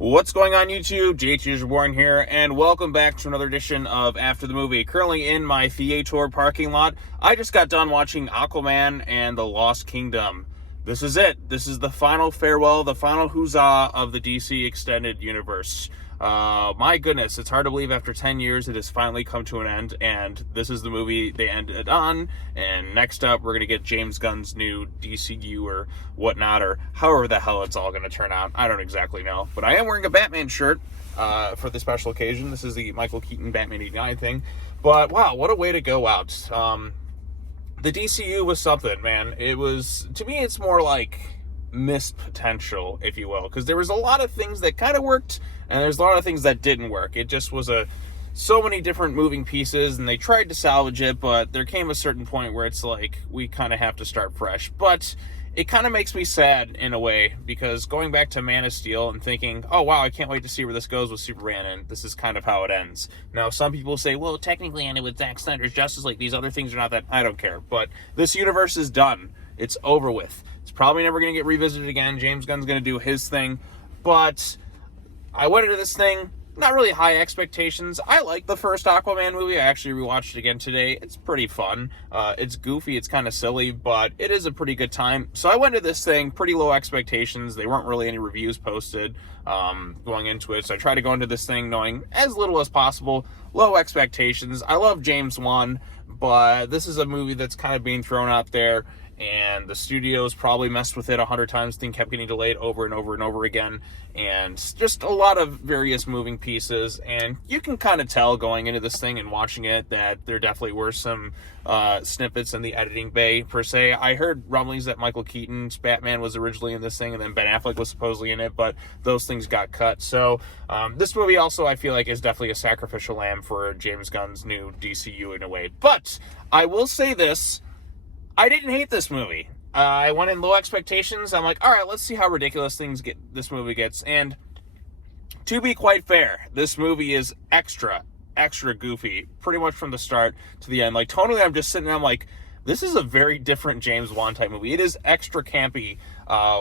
What's going on YouTube? JT Reborn here, and welcome back to another edition of After the Movie. Currently in my theater parking lot, I just got done watching Aquaman and the Lost Kingdom. This is it. This is the final farewell, the final huzzah of the DC Extended Universe. My goodness, it's hard to believe after 10 years it has finally come to an end, and this is the movie they ended on. And next up, we're going to get James Gunn's new DCEU or whatnot, or however the hell it's all going to turn out. I don't exactly know. But I am wearing a Batman shirt for the special occasion. This is the Michael Keaton Batman 89 thing. But wow, what a way to go out. The DCEU was something, man. It was, to me, it's more like missed potential, if you will, because there was a lot of things that kind of worked and there's a lot of things that didn't work. It just was so many different moving pieces, and they tried to salvage it, but there came a certain point where it's like we kind of have to start fresh. But it kind of makes me sad in a way, because going back to Man of Steel and thinking, oh wow, I can't wait to see where this goes with Superman, and this is kind of how it ends. Now some people say, well, technically ended with Zack Snyder's Justice League, these other things are not that. I don't care, but this universe is done. It's over with. It's probably never going to get revisited again. James Gunn's going to do his thing. But I went into this thing, not really high expectations. I like the first Aquaman movie. I actually rewatched it again today. It's pretty fun. It's goofy. It's kind of silly, but it is a pretty good time. So I went into this thing pretty low expectations. There weren't really any reviews posted going into it. So I tried to go into this thing knowing as little as possible. Low expectations. I love James Wan, but this is a movie that's kind of being thrown out there, and the studios probably messed with it 100 times. Thing kept getting delayed over and over and over again, and just a lot of various moving pieces. And you can kind of tell going into this thing and watching it that there definitely were some snippets in the editing bay, per se. I heard rumblings that Michael Keaton's Batman was originally in this thing, and then Ben Affleck was supposedly in it, but those things got cut. So this movie also, I feel like, is definitely a sacrificial lamb for James Gunn's new DCU in a way. But I will say this, I didn't hate this movie. I went in low expectations. I'm like, all right, let's see how ridiculous this movie gets. And to be quite fair, this movie is extra goofy, pretty much from the start to the end. Like, tonally, I'm just sitting there, I'm like, this is a very different James Wan type movie. It is extra campy,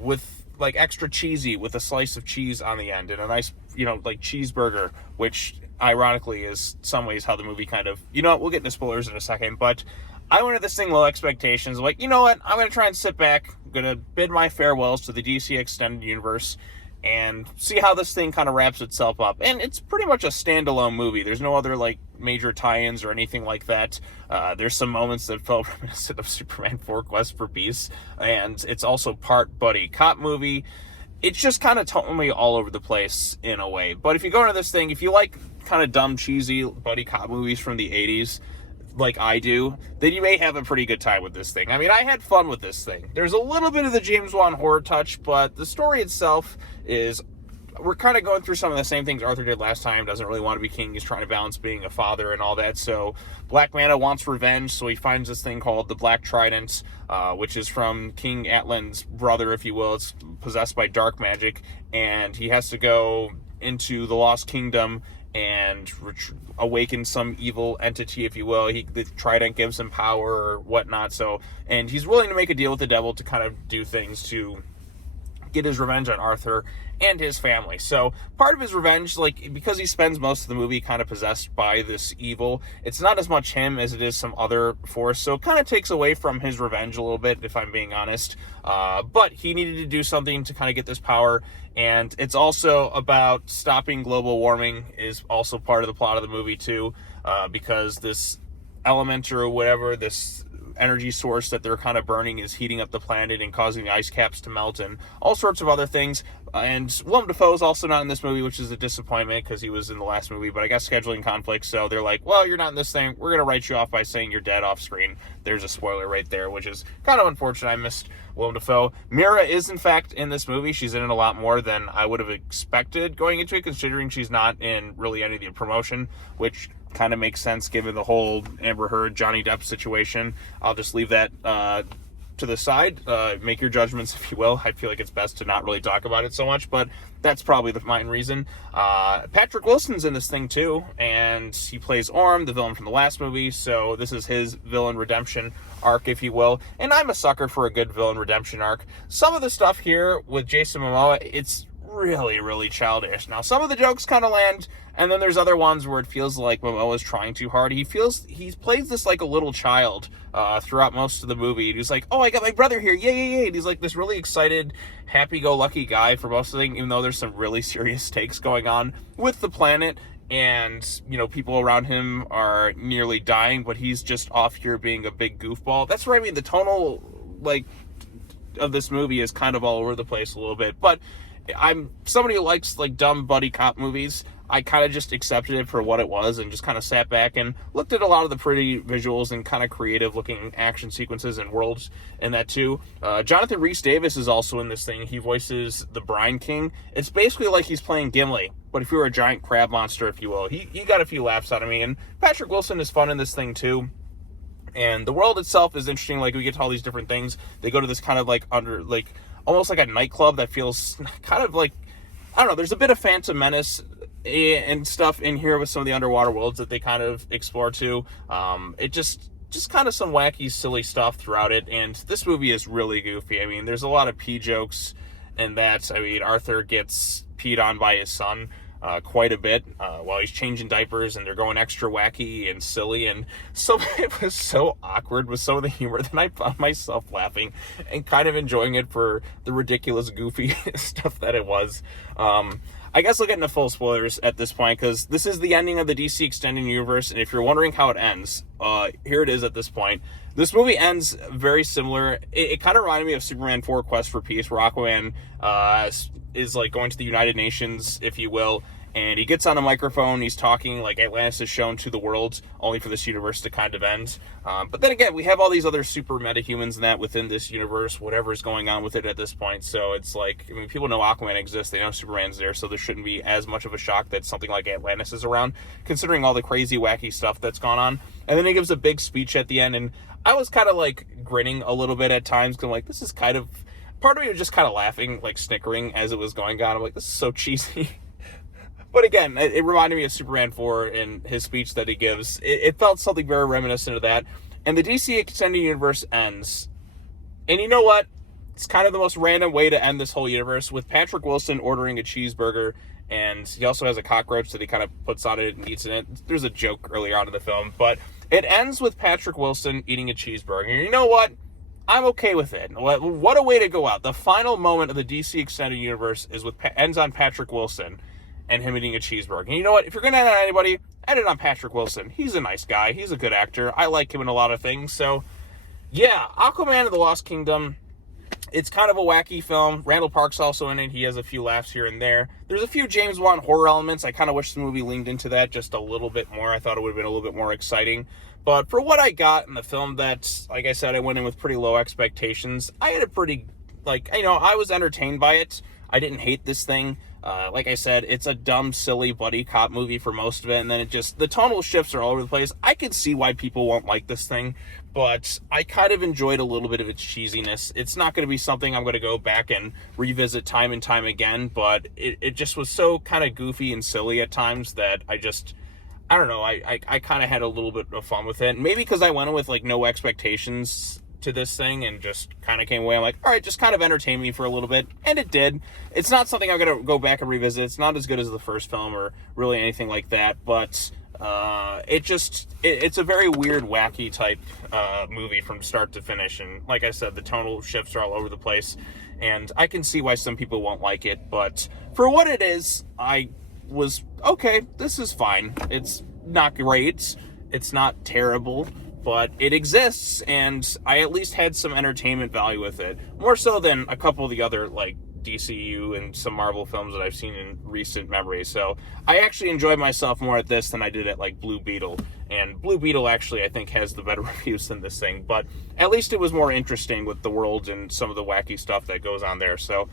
with like extra cheesy, with a slice of cheese on the end and a nice, like cheeseburger, which ironically is some ways how the movie kind of, we'll get into spoilers in a second, but I went at this thing low expectations. Like, you know what? I'm going to try and sit back. I'm going to bid my farewells to the DC Extended Universe and see how this thing kind of wraps itself up. And it's pretty much a standalone movie. There's no other, like, major tie-ins or anything like that. There's some moments that felt reminiscent of Superman 4 Quest for Peace. And it's also part buddy cop movie. It's just kind of totally all over the place in a way. But if you go into this thing, if you like kind of dumb, cheesy buddy cop movies from the 80s, like I do, then you may have a pretty good time with this thing. I mean, I had fun with this thing. There's a little bit of the James Wan horror touch, but the story itself is, we're kind of going through some of the same things Arthur did last time. Doesn't really want to be king. He's trying to balance being a father and all that. So Black Manta wants revenge, so he finds this thing called the Black Trident, which is from King Atlantis' brother, if you will. It's possessed by dark magic, and he has to go into the Lost Kingdom and awaken some evil entity, if you will. The Trident gives him power or whatnot. So, and he's willing to make a deal with the devil to kind of do things to get his revenge on Arthur and his family. So part of his revenge, like, because he spends most of the movie kind of possessed by this evil, it's not as much him as it is some other force. So it kind of takes away from his revenge a little bit, if I'm being honest. But he needed to do something to kind of get this power. And it's also about stopping global warming is also part of the plot of the movie too, because this element or whatever, this energy source that they're kind of burning is heating up the planet and causing the ice caps to melt and all sorts of other things. And Willem Dafoe is also not in this movie, which is a disappointment because he was in the last movie, but I guess scheduling conflicts, so they're like, well, you're not in this thing, we're going to write you off by saying you're dead off screen. There's a spoiler right there, which is kind of unfortunate. I missed Willem Dafoe. Mira is, in fact, in this movie. She's in it a lot more than I would have expected going into it, considering she's not in really any of the promotion, which kind of makes sense given the whole Amber Heard, Johnny Depp situation. I'll just leave that to the side. Make your judgments, if you will. I feel like it's best to not really talk about it so much, but that's probably the main reason. Patrick Wilson's in this thing too, and he plays Orm, the villain from the last movie, so this is his villain redemption arc, if you will. And I'm a sucker for a good villain redemption arc. Some of the stuff here with Jason Momoa, it's really, really childish. Now, some of the jokes kind of land, and then there's other ones where it feels like Momoa is trying too hard. He plays this like a little child throughout most of the movie. And he's like, oh, I got my brother here, yay. And he's like this really excited, happy-go-lucky guy for most of the thing, even though there's some really serious stakes going on with the planet. And, you know, people around him are nearly dying, but he's just off here being a big goofball. That's what I mean. The tonal, like, of this movie is kind of all over the place a little bit. But I'm somebody who likes, like, dumb buddy cop movies. I kind of just accepted it for what it was and just kind of sat back and looked at a lot of the pretty visuals and kind of creative-looking action sequences and worlds in that, too. Jonathan Rhys-Davies is also in this thing. He voices the Brine King. It's basically like he's playing Gimli, but if you were a giant crab monster, if you will. He got a few laughs out of me, and Patrick Wilson is fun in this thing, too. And the world itself is interesting. Like, we get to all these different things. They go to this kind of, like, almost like a nightclub that feels kind of like, I don't know, there's a bit of Phantom Menace and stuff in here with some of the underwater worlds that they kind of explore too. It just kind of some wacky, silly stuff throughout it, and this movie is really goofy. I mean, there's a lot of pee jokes in that. I mean, Arthur gets peed on by his son quite a bit while he's changing diapers, and they're going extra wacky and silly, and so it was so awkward with some of the humor that I found myself laughing and kind of enjoying it for the ridiculous, goofy stuff that it was. I guess we'll get into full spoilers at this point, because this is the ending of the DC Extended Universe, and if you're wondering how it ends, here it is at this point. This movie ends very similar. It kind of reminded me of Superman 4 Quest for Peace, where Aquaman is like going to the United Nations, if you will, and he gets on a microphone, he's talking like Atlantis is shown to the world, only for this universe to kind of end. But then again, we have all these other super metahumans and that within this universe, whatever's going on with it at this point. So it's like, I mean, people know Aquaman exists, they know Superman's there, so there shouldn't be as much of a shock that something like Atlantis is around, considering all the crazy, wacky stuff that's gone on. And then he gives a big speech at the end, and I was kind of like grinning a little bit at times, because I'm like, this is kind of, part of me was just kind of laughing, like snickering as it was going on. I'm like, this is so cheesy. But again, it reminded me of Superman 4 and his speech that he gives. It felt something very reminiscent of that. And the DC Extended Universe ends. And you know what? It's kind of the most random way to end this whole universe, with Patrick Wilson ordering a cheeseburger, and he also has a cockroach that he kind of puts on it and eats in it. There's a joke earlier on in the film, but it ends with Patrick Wilson eating a cheeseburger. And you know what? I'm okay with it. What a way to go out. The final moment of the DC Extended Universe ends on Patrick Wilson and him eating a cheeseburger. And you know what? If you're going to end on anybody, end it on Patrick Wilson. He's a nice guy. He's a good actor. I like him in a lot of things. So, yeah, Aquaman and the Lost Kingdom. It's kind of a wacky film. Randall Park's also in it. He has a few laughs here and there. There's a few James Wan horror elements. I kind of wish the movie leaned into that just a little bit more. I thought it would have been a little bit more exciting. But for what I got in the film, that's, like I said, I went in with pretty low expectations. I had a pretty, I was entertained by it. I didn't hate this thing. Like I said, it's a dumb, silly buddy cop movie for most of it, and then the tonal shifts are all over the place. I can see why people won't like this thing, but I kind of enjoyed a little bit of its cheesiness. It's not going to be something I'm going to go back and revisit time and time again, but it just was so kind of goofy and silly at times that I don't know, I kind of had a little bit of fun with it. Maybe because I went in with, like, no expectations to this thing and just kind of came away, I'm like, all right, just kind of entertain me for a little bit, and it did. It's not something I'm going to go back and revisit. It's not as good as the first film or really anything like that, but it's a very weird, wacky type movie from start to finish, and like I said, the tonal shifts are all over the place, and I can see why some people won't like it, but for what it is, I was, okay, this is fine. It's not great, it's not terrible, but it exists, and I at least had some entertainment value with it. More so than a couple of the other, like, DCEU and some Marvel films that I've seen in recent memory. So I actually enjoyed myself more at this than I did at, like, Blue Beetle. And Blue Beetle actually, I think, has the better reviews than this thing. But at least it was more interesting with the world and some of the wacky stuff that goes on there. So,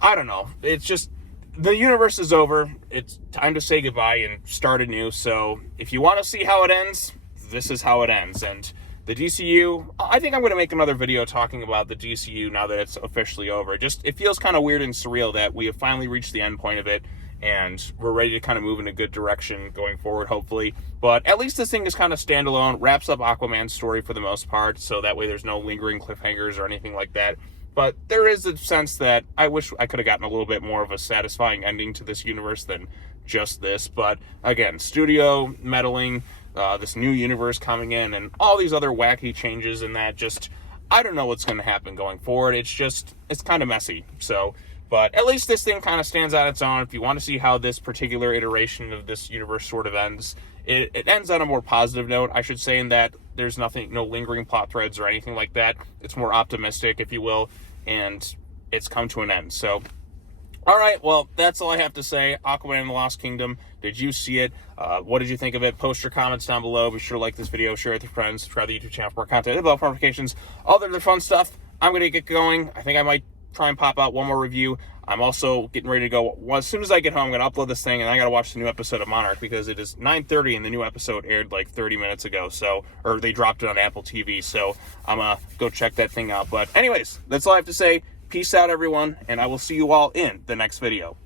I don't know. It's just, the universe is over. It's time to say goodbye and start anew. So if you want to see how it ends, this is how it ends. And the DCU, I think I'm going to make another video talking about the DCU now that it's officially over. It feels kind of weird and surreal that we have finally reached the end point of it, and we're ready to kind of move in a good direction going forward, hopefully. But at least this thing is kind of standalone, wraps up Aquaman's story for the most part, so that way there's no lingering cliffhangers or anything like that But there is a sense that I wish I could have gotten a little bit more of a satisfying ending to this universe than just this. But again, studio meddling, this new universe coming in, and all these other wacky changes, and that just, I don't know what's going to happen going forward. It's kind of messy. So, but at least this thing kind of stands on its own. If you want to see how this particular iteration of this universe sort of ends, it ends on a more positive note, I should say, in that there's no lingering plot threads or anything like that. It's more optimistic, if you will, and it's come to an end. So, all right, well, that's all I have to say. Aquaman and the Lost Kingdom. Did you see it? What did you think of it? Post your comments down below. Be sure to like this video, share it with your friends, subscribe to the YouTube channel for more content, bell notifications, all the other fun stuff. I'm going to get going. I think I might try and pop out one more review. I'm also getting ready to go. Well, as soon as I get home, I'm going to upload this thing, and I got to watch the new episode of Monarch, because it is 9:30 and the new episode aired like 30 minutes ago. So, or they dropped it on Apple TV. So I'm going to go check that thing out. But anyways, that's all I have to say. Peace out, everyone, and I will see you all in the next video.